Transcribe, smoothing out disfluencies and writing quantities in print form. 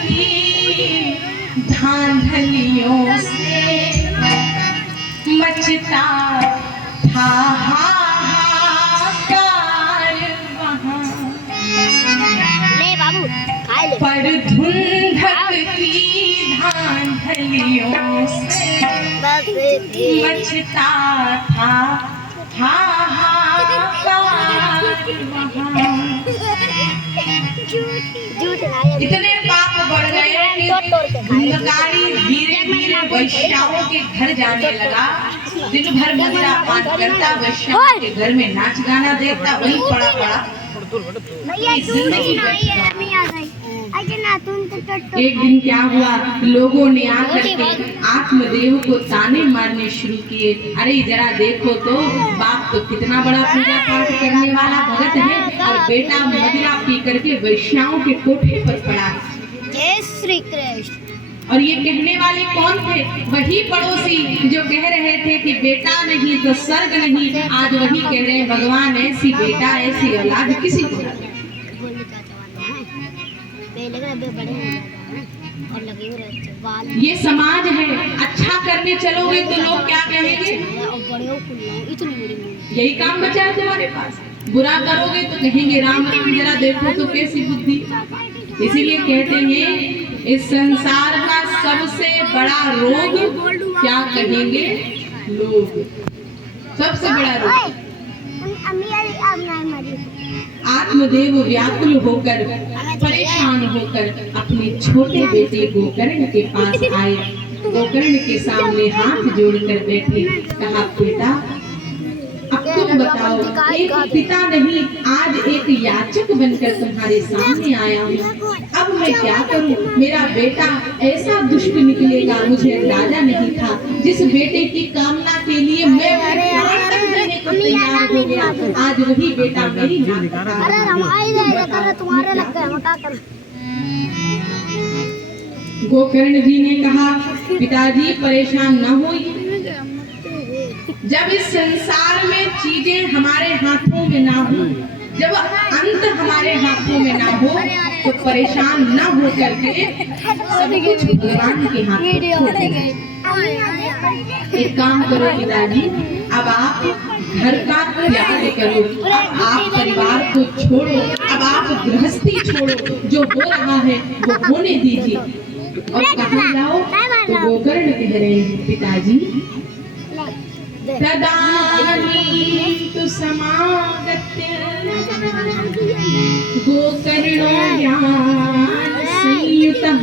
की धांधलियों से मचता था हाहाकार वहाँ, पर धुंधक की धांधलियों से मचता था हाहाकार वहाँ। इतने पाप बढ़ गए कि अंधकारी धीरे धीरे वैश्याओं के घर जाने लगा। दिन भर मदिरा पान करता, वैश्याओं के घर में नाच गाना देखता, वहीं पड़ा पड़ा। एक दिन क्या हुआ, लोगों ने आकर के आत्मदेव को ताने मारने शुरू किए। अरे जरा देखो तो, बाप तो कितना बड़ा पूजा पाठ करने वाला भगत है और बेटा मदिरा पी करके वैश्याओं के कोठे पर पड़ा। जय श्री कृष्ण। और ये कहने वाले कौन थे? वही पड़ोसी जो कह रहे थे कि बेटा नहीं तो स्वर्ग नहीं। आज वही कह रहे हैं भगवान ऐसी बेटा ऐसी औलाद किसी को नहीं। ये समाज है, अच्छा करने चलोगे तो लोग क्या कहेंगे? यही काम बचा है तुम्हारे पास। बुरा करोगे तो कहेंगे राम राम, जरा देखो तो कैसी बुद्धि। इसीलिए कहते हैं इस संसार का सबसे बड़ा रोग क्या कहेंगे लोग? सबसे बड़ा रोग आत्मदेव व्याकुल होकर परेशान होकर अपने छोटे बेटे गोकर्ण के पास आए। गोकर्ण के सामने हाथ जोड़कर बैठे, कहा बेटा अब तुम बताओ, एक पिता नहीं आज एक याचक बनकर तुम्हारे सामने आया हूँ। अब मैं क्या करूँ? मेरा बेटा ऐसा दुष्ट निकलेगा मुझे अंदाजा नहीं था। जिस बेटे की कामना के लिए मैं प्राण तक देने को तैयार हो गया, आज वही बेटा मेरी नाक कटा। गोकर्ण जी ने कहा पिताजी परेशान न होइए, जब इस संसार में चीजें हमारे हाथों में ना हो, जब अंत हमारे हाथों में ना हो तो परेशान न हो करके सब कुछ भगवान के हाथ में छोड़ दें। एक काम करो पिताजी, अब आप घर का त्याग करो, अब आप परिवार को छोड़ो, अब आप गृहस्थी छोड़ो, जो हो रहा है वो होने दीजिए। और कहाँ जाओ? तो गोकर्ण कह रहे हैं पिताजी तदानीन्तु समागत्य गोकर्णो ज्ञान संयुतः